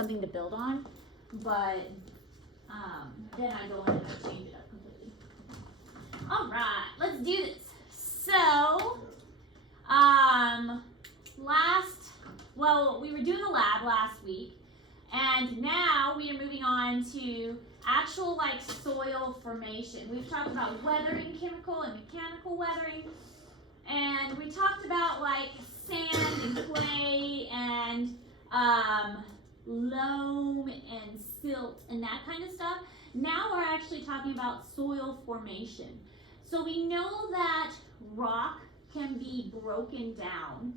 something to build on, but then I go in and I change it up completely. All right, let's do this. So, we were doing the lab last week, and now we are moving on to actual like soil formation. We've talked about weathering, chemical and mechanical weathering, and we talked about like sand and clay and loam and silt and that kind of stuff. Now we're actually talking about soil formation. So we know that rock can be broken down.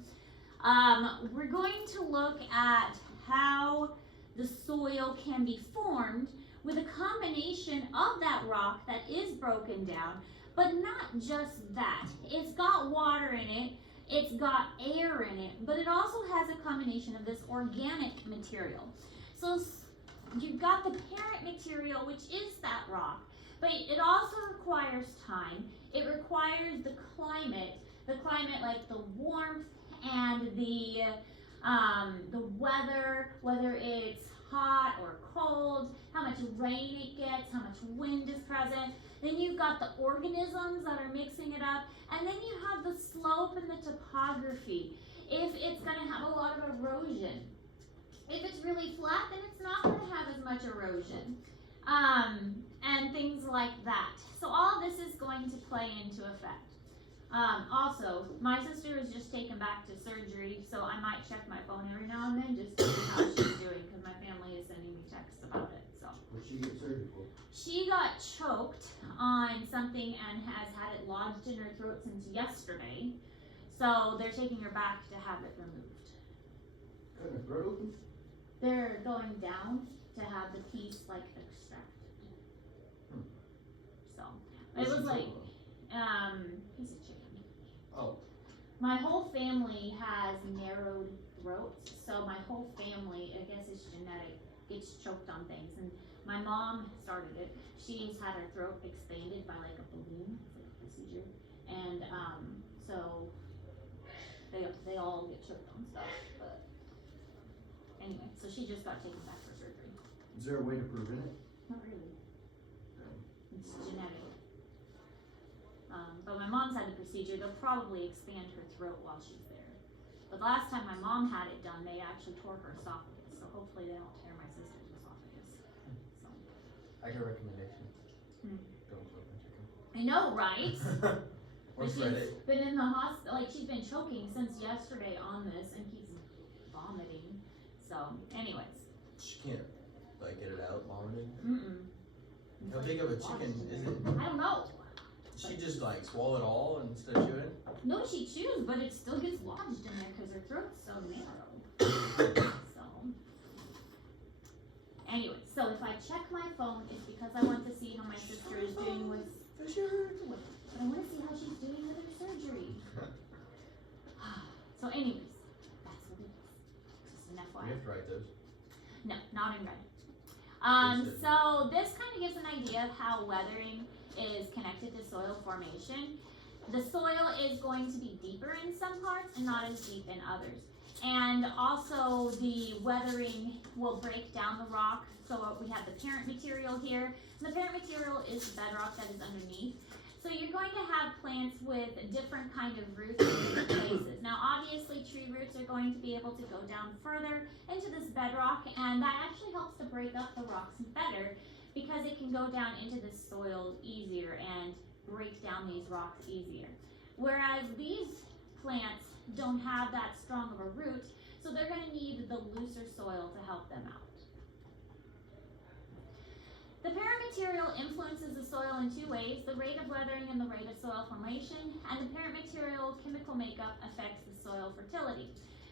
We're going to look at how the soil can be formed with a combination of that rock that is broken down, but not just that. It's got water in it, it's got air in it, but it also has a combination of this organic material. So you've got the parent material, which is that rock, but it also requires time. It requires the climate like the warmth and the weather, whether it's hot or cold, how much rain it gets, how much wind is present. Then you've got the organisms that are mixing it up, and then you have the slope and the topography. If it's going to have a lot of erosion. If it's really flat, then it's not going to have as much erosion, and things like that. So all this is going to play into effect. Also, my sister was just taken back to surgery, so I might check my phone every now and then just to see how she's doing, because my family is sending me texts about it. So. What did she get surgery for? She got choked on something and has had it lodged in her throat since yesterday. So they're taking her back to have it removed. Cutting her throat open? They're going down to have the piece like extracted. So it was like piece of chicken. Oh. My whole family has narrowed throats, so my whole family, I guess it's genetic, gets choked on things. And my mom started it. She's had her throat expanded by like a balloon, it's like a procedure, and so they all get choked on stuff. But anyway, so she just got taken back for surgery. Is there a way to prevent it? Not really. It's genetic. But my mom's had the procedure. They'll probably expand her throat while she's there. But the last time my mom had it done, they actually tore her esophagus. So hopefully they don't tear my sister's esophagus. So. I got a recommendation. Don't choke on chicken. I know, right? Or spread it. She's been in the hospital, like she's been choking since yesterday on this and keeps vomiting. So, anyways. She can't, like, get it out, vomiting? How It's big like of a chicken is it? I don't know. She just, like, swallow it all instead of chewing? No, she chews, but it still gets lodged in there because her throat's so narrow. So, anyway, so if I check my phone, it's because I want to see how my sister is doing with. But I want to see how she's doing with her surgery. So, anyways, that's what it is. Just an FYI. We have to write those. No, not in red. So this kind of gives an idea of how weathering is connected to soil formation. The soil is going to be deeper in some parts and not as deep in others. And also the weathering will break down the rock. So we have the parent material here. And the parent material is the bedrock that is underneath. So you're going to have plants with different kind of roots in different places. Now obviously tree roots are going to be able to go down further into this bedrock, and that actually helps to break up the rocks better because it can go down into the soil easier and break down these rocks easier. Whereas these plants don't have that strong of a root, so they're going to need the looser soil to help them out. The parent material influences the soil in two ways: the rate of weathering and the rate of soil formation, and the parent material chemical makeup affects the soil fertility.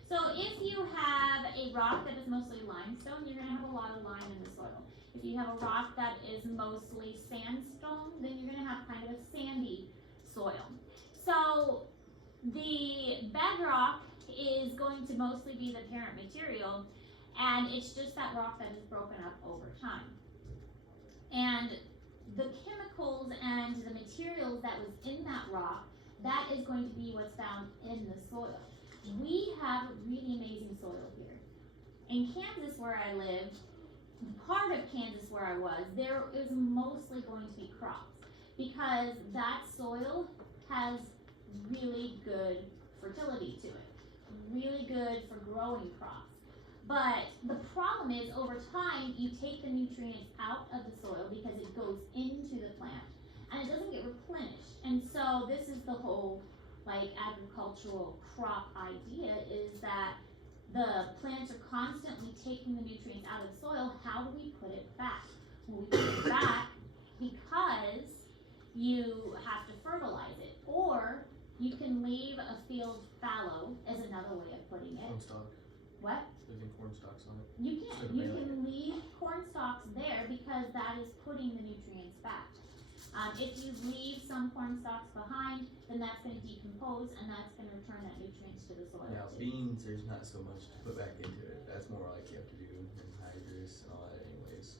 So if you have a rock that is mostly limestone, you're going to have a lot of lime in the soil. If you have a rock that is mostly sandstone, then you're going to have kind of a sandy soil. So the bedrock is going to mostly be the parent material, and it's just that rock that is broken up over time. And the chemicals and the materials that was in that rock, that is going to be what's found in the soil. We have really amazing soil here. In Kansas where I lived, the part of Kansas where I was, there is mostly going to be crops because that soil has really good fertility to it, really good for growing crops. But the problem is over time you take the nutrients out of the soil because it goes into the plant and it doesn't get replenished. And so this is the whole like agricultural crop idea, is that the plants are constantly taking the nutrients out of the soil. How do we put it back? Well, we put it back because you have to fertilize it, or you can leave a field fallow as another way of putting it. Corn stalk. What? Leaving corn stalks on it. You Instead can. of You bailing can leave corn stalks there because that is putting the nutrients back. If you leave some corn stalks behind, then that's going to decompose and that's going to return that nutrients to the soil Now, too. beans, there's not so much to put back into it. That's more like you have to do anhydrous and all that anyways.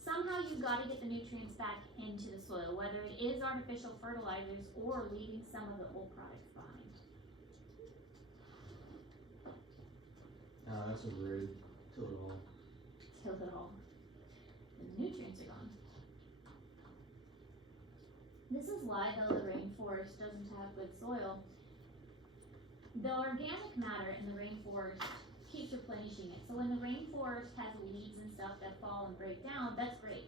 Somehow you've got to get the nutrients back into the soil, whether it is artificial fertilizers or leaving some of the old products behind. That's a rude. Till it all. Till it all. The nutrients are gone. This is why, though, the rainforest doesn't have good soil. The organic matter in the rainforest keeps replenishing it. So when the rainforest has leaves and stuff that fall and break down, that's great,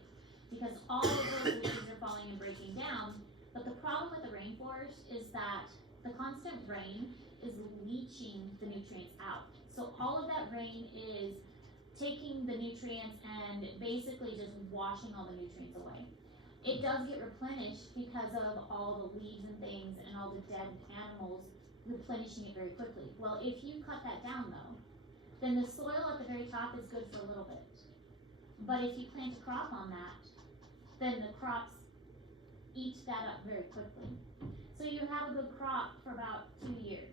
because all of those leaves are falling and breaking down. But the problem with the rainforest is that the constant rain is leaching the nutrients out. So all of that rain is taking the nutrients and basically just washing all the nutrients away. It does get replenished because of all the leaves and things and all the dead animals replenishing it very quickly. Well, if you cut that down though, then the soil at the very top is good for a little bit. But if you plant a crop on that, then the crops eat that up very quickly. So you have a good crop for about 2 years,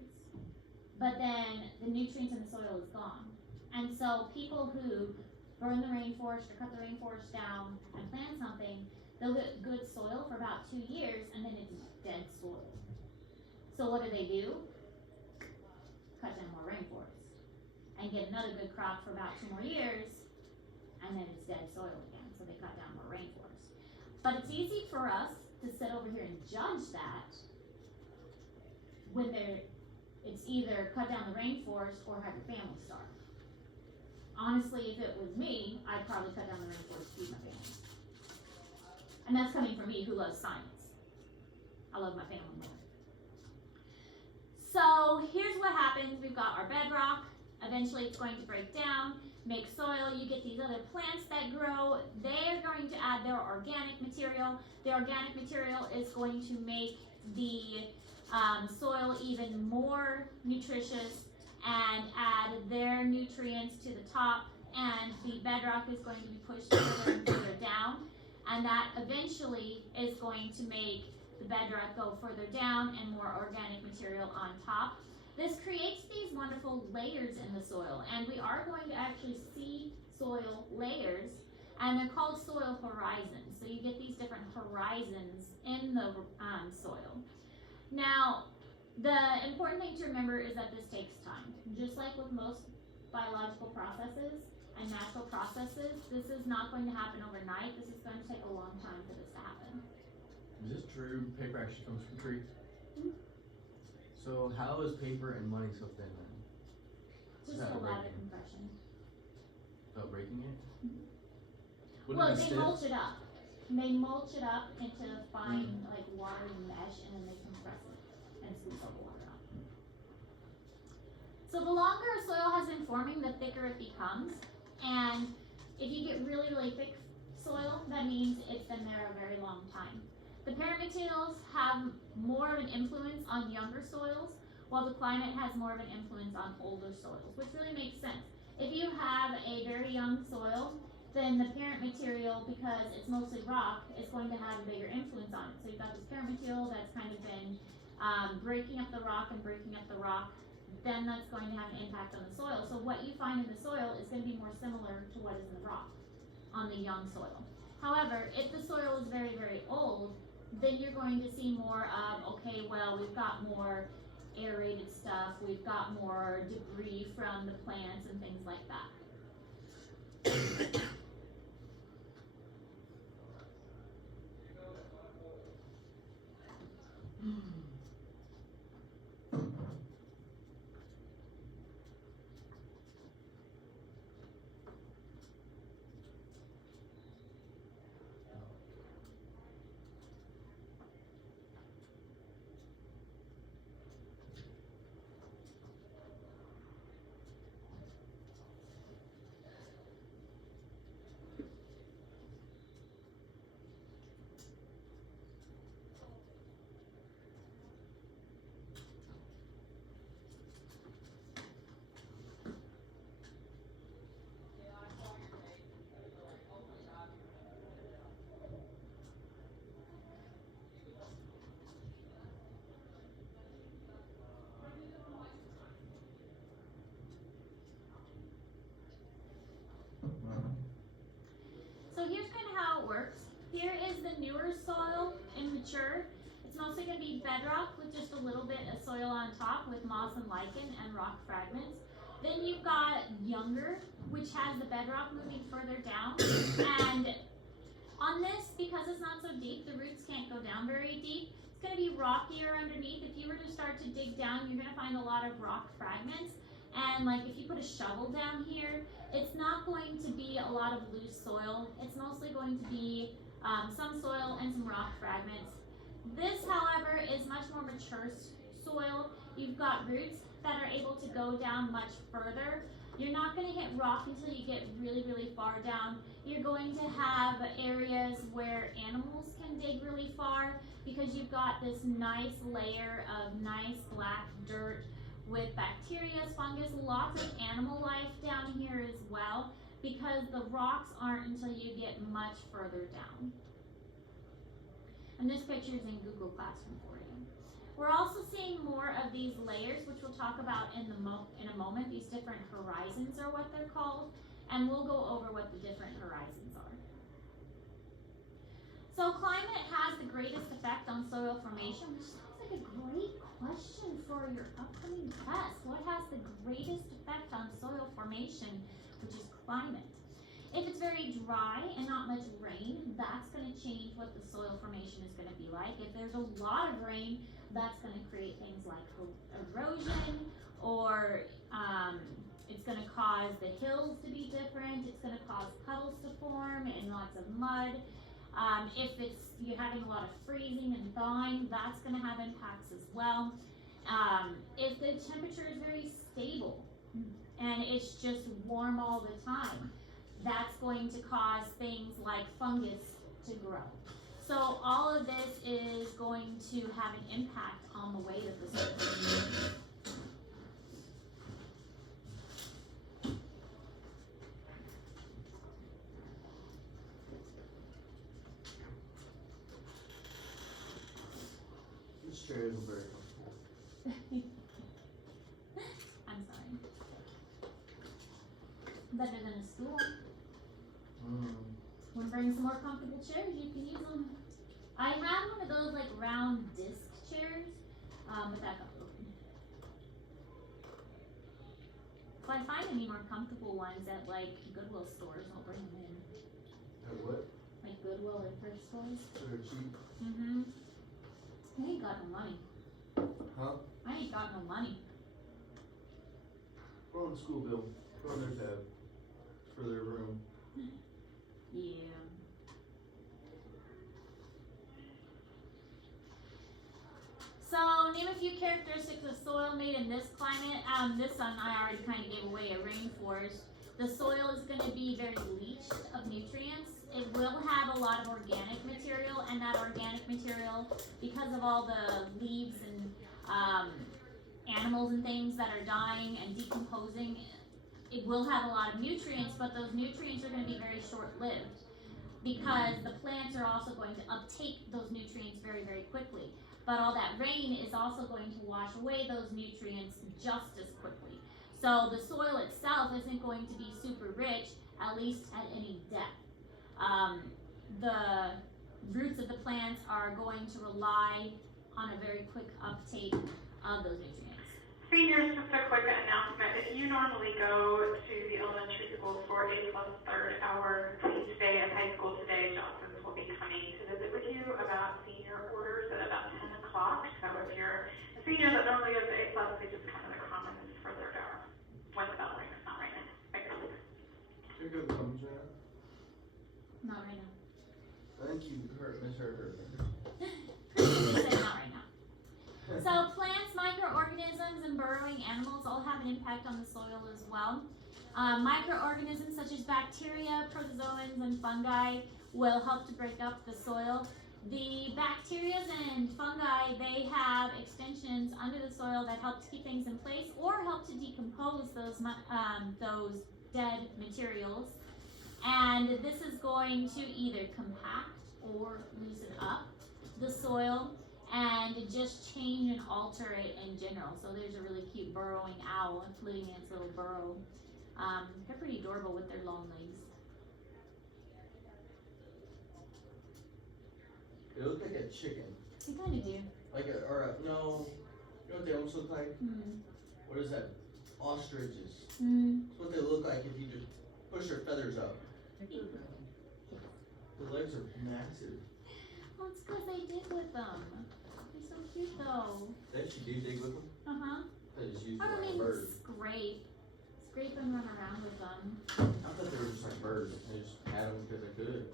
but then the nutrients in the soil is gone. And so people who burn the rainforest or cut the rainforest down and plant something, they'll get good soil for about 2 years and then it's dead soil. So what do? Cut down more rainforest and get another good crop for about 2 more years and then it's dead soil again. So they cut down more rainforest. But it's easy for us to sit over here and judge that when it's either cut down the rainforest or have your family starve. Honestly, if it was me, I'd probably cut down the rainforest to feed my family. And that's coming from me who loves science. I love my family more. So here's what happens. We've got our bedrock. Eventually it's going to break down, make soil. You get these other plants that grow. They're going to add their organic material. The organic material is going to make the soil even more nutritious and add their nutrients to the top, and the bedrock is going to be pushed further and further down, and that eventually is going to make the bedrock go further down and more organic material on top. This creates these wonderful layers in the soil, and we are going to actually see soil layers, and they're called soil horizons. So you get these different horizons in the soil. Now, the important thing to remember is that this takes time. Just like with most biological processes and natural processes, this is not going to happen overnight. This is going to take a long time for this to happen. Is this true? Paper actually comes from trees. So how is paper and money so thin then? Just that a lot of breaking? compression. Without breaking it? Wouldn't Well, it be they stiff? mulch it up. They mulch it up into fine, like watery mesh, and then they compress it and squeeze all the water out. So the longer a soil has been forming, the thicker it becomes. And if you get really, really thick soil, that means it's been there a very long time. The parent materials have more of an influence on younger soils, while the climate has more of an influence on older soils, which really makes sense. If you have a very young soil, then the parent material, because it's mostly rock, is going to have a bigger influence on it. So you've got this parent material that's kind of been breaking up the rock and breaking up the rock, then that's going to have an impact on the soil. So what you find in the soil is going to be more similar to what is in the rock on the young soil. However, if the soil is very, very old, then you're going to see more of, okay, well, we've got more aerated stuff. We've got more debris from the plants and things like that. So here's kind of how it works. Here is the newer soil and mature. It's mostly going to be bedrock with just a little bit of soil on top with moss and lichen and rock fragments. Then you've got younger, which has the bedrock moving further down. And on this, because it's not so deep, the roots can't go down very deep. It's going to be rockier underneath. If you were to start to dig down, you're going to find a lot of rock fragments. And like if you put a shovel down here, it's not going to be a lot of loose soil. It's mostly going to be some soil and some rock fragments. This, however, is much more mature soil. You've got roots that are able to go down much further. You're not going to hit rock until you get really, really far down. You're going to have areas where animals can dig really far because you've got this nice layer of nice black dirt with bacteria, fungus, lots of animal life down here as well, because the rocks aren't until you get much further down. And this picture is in Google Classroom for you. We're also seeing more of these layers, which we'll talk about in a moment. These different horizons are what they're called, and we'll go over what the different horizons are. So climate has the greatest effect on soil formation, which sounds like a great question for your upcoming test. What has the greatest effect on soil formation, which is climate? If it's very dry and not much rain, that's going to change what the soil formation is going to be like. If there's a lot of rain, that's going to create things like erosion, or it's going to cause the hills to be different. It's going to cause puddles to form and lots of mud. If you're having a lot of freezing and thawing, that's going to have impacts as well. If the temperature is very stable and it's just warm all the time, that's going to cause things like fungus to grow. So all of this is going to have an impact on the way that the soil is. This chair isn't very comfortable. I'm sorry. Better than a stool. Want to bring some more comfortable chairs? You can use them. I have one of those like round disc chairs, but that got broken. If I find any more comfortable ones at like Goodwill stores, I'll bring them in. At what? Like Goodwill or thrift stores. They're cheap. Mm-hmm. I ain't got no money. Huh? I ain't got no money. Go on the school bill. Go on their tab. For their room. Yeah. So, name a few characteristics of soil made in this climate. This one I already kind of gave away, a rainforest. The soil is going to be very leached of nutrients. It will have a lot of organic material, and that organic material, because of all the leaves and animals and things that are dying and decomposing, it will have a lot of nutrients, but those nutrients are going to be very short-lived because the plants are also going to uptake those nutrients very, very quickly. But all that rain is also going to wash away those nutrients just as quickly. So the soil itself isn't going to be super rich, at least at any depth. The roots of the plants are going to rely on a very quick uptake of those nutrients. Seniors, just a quick announcement. If you normally go to the elementary school for a plus third hour each day at high school today, Johnson's will be coming to visit with you about senior orders at about 10 o'clock. So if you're a senior that normally goes to A plus, they just come to the commons for third hour when the bell rings, not right now. Thank you. Here go the thumbs right Not right now. Thank you, misheard her. Say not right now. So plants, microorganisms, and burrowing animals all have an impact on the soil as well. Microorganisms such as bacteria, protozoans, and fungi will help to break up the soil. The bacteria and fungi, they have extensions under the soil that help to keep things in place or help to decompose those dead materials. And this is going to either compact or loosen up the soil and just change and alter it in general. So there's a really cute burrowing owl living in its little burrow. They're pretty adorable with their long legs. It looks like a chicken. They kind of do. Like a, or a, no, you know what they almost look like? Hmm. What is that? Ostriches. Hmm. That's what they look like if you just push their feathers up. The legs are massive. Well, it's because they dig with them. They're so cute though. They actually do dig with them. Uh-huh. They just use them I like a mean, bird. scrape and run around with them. I thought they were just like birds. They just had them because they could.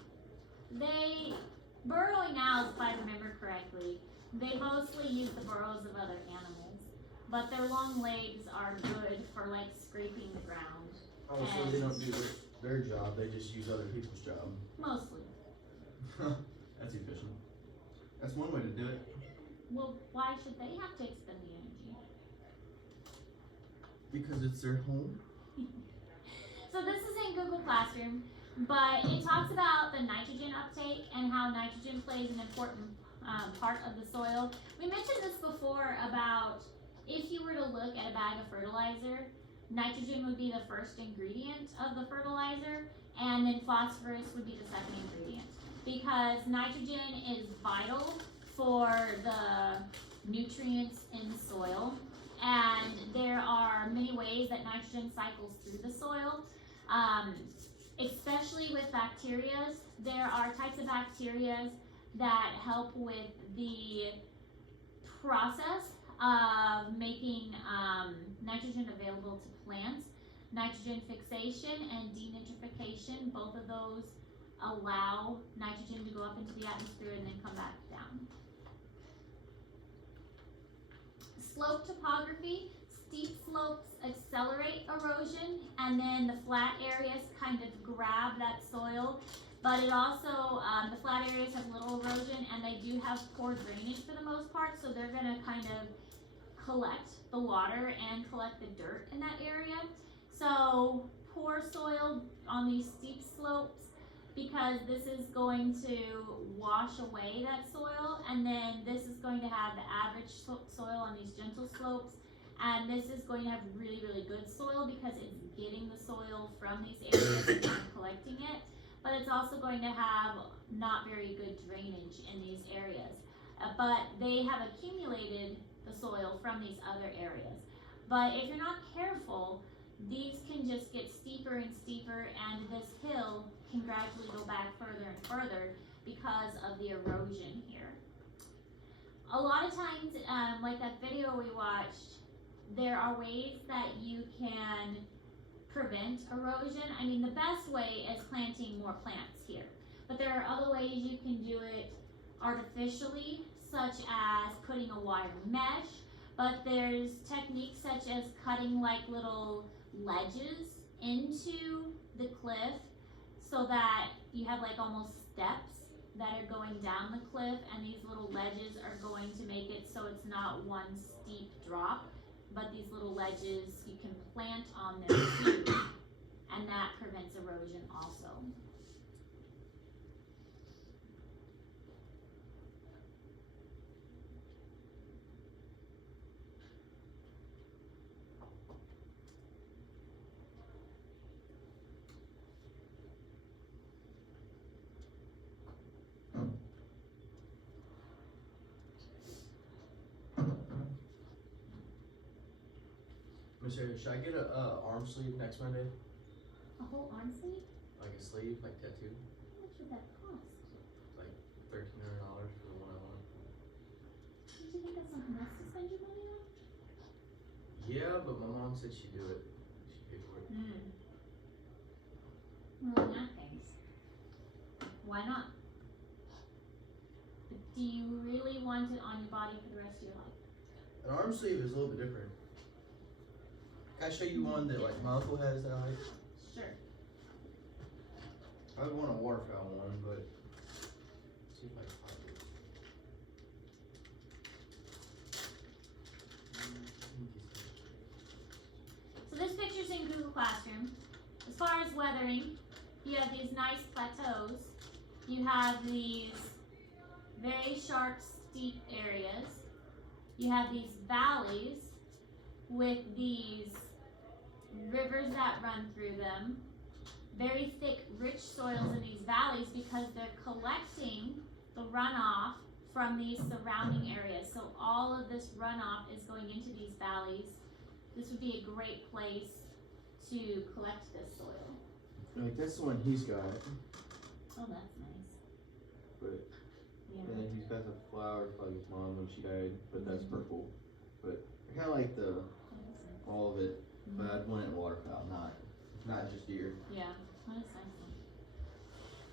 Burrowing owls, if I remember correctly, they mostly use the burrows of other animals, but their long legs are good for like scraping the ground. Oh, so they don't do their job. They just use other people's job. Mostly. That's efficient. That's one way to do it. Well, why should they have to expend the energy? Because it's their home. So this is in Google Classroom, but it talks about the nitrogen uptake and how nitrogen plays an important part of the soil. We mentioned this before about if you were to look at a bag of fertilizer, nitrogen would be the first ingredient of the fertilizer, and then phosphorus would be the second ingredient. Because nitrogen is vital for the nutrients in the soil, and there are many ways that nitrogen cycles through the soil. Especially with bacteria, there are types of bacteria that help with the process of making nitrogen available to plants. Nitrogen fixation and denitrification, both of those allow nitrogen to go up into the atmosphere and then come back down. Slope topography. Steep slopes accelerate erosion, and then the flat areas kind of grab that soil. But it also, the flat areas have little erosion, and they do have poor drainage for the most part, so they're gonna kind of collect the water and collect the dirt in that area. So poor soil on these steep slopes, because this is going to wash away that soil, and then this is going to have the average soil on these gentle slopes. And this is going to have really, really good soil because it's getting the soil from these areas and collecting it. But it's also going to have not very good drainage in these areas. But they have accumulated the soil from these other areas. But if you're not careful, these can just get steeper and steeper, and this hill can gradually go back further and further because of the erosion here. A lot of times, like that video we watched, there are ways that you can prevent erosion. I mean, the best way is planting more plants here, but there are other ways you can do it artificially, such as putting a wire mesh, but there's techniques such as cutting like little ledges into the cliff so that you have like almost steps that are going down the cliff, and these little ledges are going to make it so it's not one steep drop. But these little ledges you can plant on there too, and that prevents erosion also. Miss Sarah, should I get a arm sleeve next Monday? A whole arm sleeve? Like a sleeve, like tattoo? How much would that cost? $1,300 for the one I want. Don't you think that's something else to spend your money on? Yeah, but my mom said she'd do it. She'd pay for it. Well, in that case, why not? But do you really want it on your body for the rest of your life? An arm sleeve is a little bit different. Can I show you one that like my uncle has that I like? Sure. I would want a waterfowl one, but See if I can find it. So this picture's in Google Classroom. As far as weathering, you have these nice plateaus. You have these very sharp, steep areas. You have these valleys with these rivers that run through them. Very thick, rich soils in these valleys because they're collecting the runoff from these surrounding areas. So all of this runoff is going into these valleys. This would be a great place to collect this soil. like that's the one he's got. Oh, that's nice. But Yeah. and then he's got the flowers like his mom when she died, but that's purple. But I kind of like the all of it, but I'd want it in waterfowl, not just deer. Yeah, that is nice.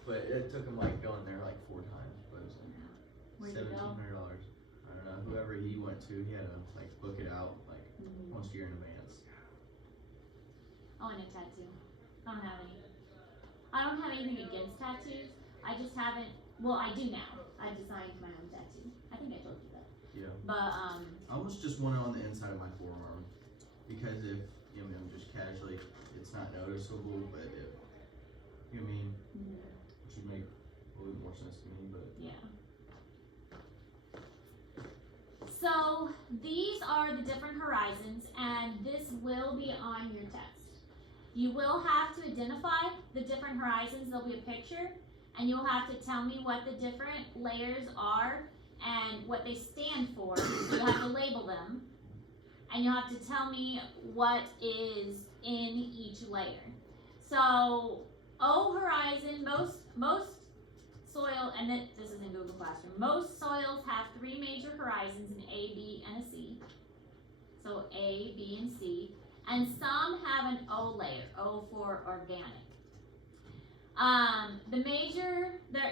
But it took him like going there like 4 times, but it was Where'd like you go? $1,700. I don't know. Whoever he went to, he had to like book it out like once a year in advance. Oh, and a tattoo. I don't have any. I don't have anything against tattoos. I just haven't. Well, I do now. I designed my own tattoo. I think I told you that. Yeah. But I almost just want it on the inside of my forearm because if you know, just casually, it's not noticeable, but if you know what I mean, which would make a little more sense to me. But yeah. So these are the different horizons, and this will be on your test. You will have to identify the different horizons. There'll be a picture, and you'll have to tell me what the different layers are and what they stand for. You'll have to label them, and you'll have to tell me what is in each layer. So O horizon, most soil, and this is in Google Classroom, most soils have 3 major horizons, an A, B, and a C. So A, B, and C. And some have an O layer, O for organic.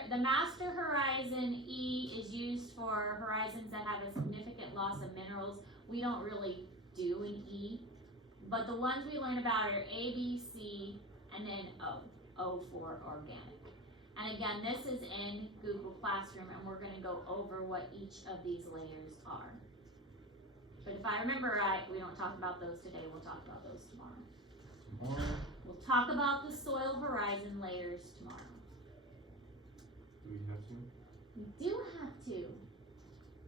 The master horizon, E, is used for horizons that have a significant loss of minerals. We don't really do an E, but the ones we learn about are A, B, C, and then O. O for organic. And again, this is in Google Classroom, and we're going to go over what each of these layers are. But if I remember right, we don't talk about those today. We'll talk about those tomorrow. We'll talk about the soil horizon layers tomorrow. Do we have to? We do have to.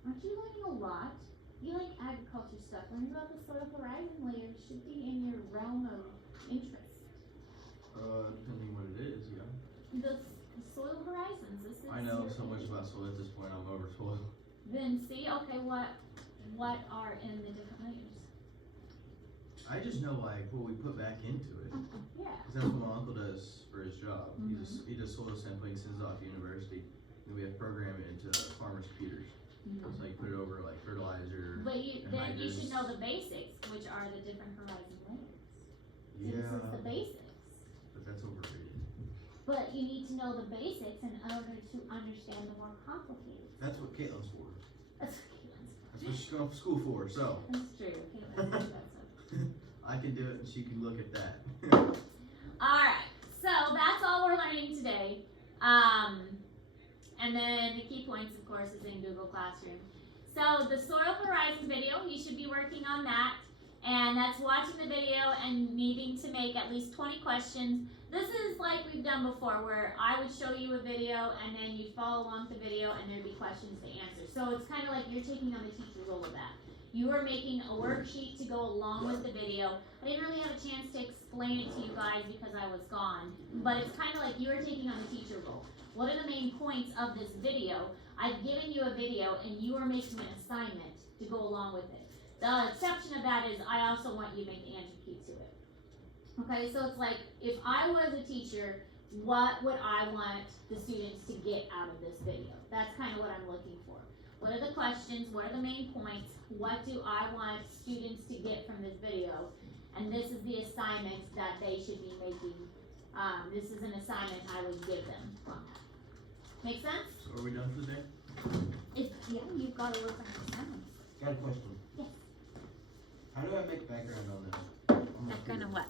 Aren't you learning a lot? You like agriculture stuff. Learning about the soil horizon layers should be in your realm of interest. depending what it is, yeah. The soil horizons. This is. I know your so much interest. about soil at this point. I'm over soil. Then see, okay, what are in the different layers? I just know like what we put back into it. Yeah. Cause that's what my uncle does for his job. He does soil sampling, sends it off to university. Then we have to program it into farmers' computers. So you put it over like fertilizer. But you and then you should hydrous. know the basics, which are the different horizon layers. See, Yeah, this is the basics. but that's overrated. But you need to know the basics in order to understand the more complicated. That's what Caitlin's for. That's Caitlin's. That's what she's going to school for. So That's true. Caitlin does that stuff. I can do it, and she can look at that. Alright, so that's all we're learning today. And then the key points, of course, is in Google Classroom. So the soil horizon video, you should be working on that. And that's watching the video and needing to make at least 20 questions. This is like we've done before, where I would show you a video and then you'd follow along with the video and there'd be questions to answer. So it's kind of like you're taking on the teacher role of that. You are making a worksheet to go along with the video. I didn't really have a chance to explain it to you guys because I was gone, but it's kind of like you are taking on the teacher role. What are the main points of this video? I've given you a video and you are making an assignment to go along with it. The exception of that is I also want you to make the answer key to it. Okay, so it's like, if I was a teacher, what would I want the students to get out of this video? That's kind of what I'm looking for. What are the questions? What are the main points? What do I want students to get from this video? And this is the assignment that they should be making. This is an assignment I would give them from that. Make sense? So are we done for the day? Yeah, you've got to work on the assignments. Got a question. Yes. How do I make background on this? Background on what?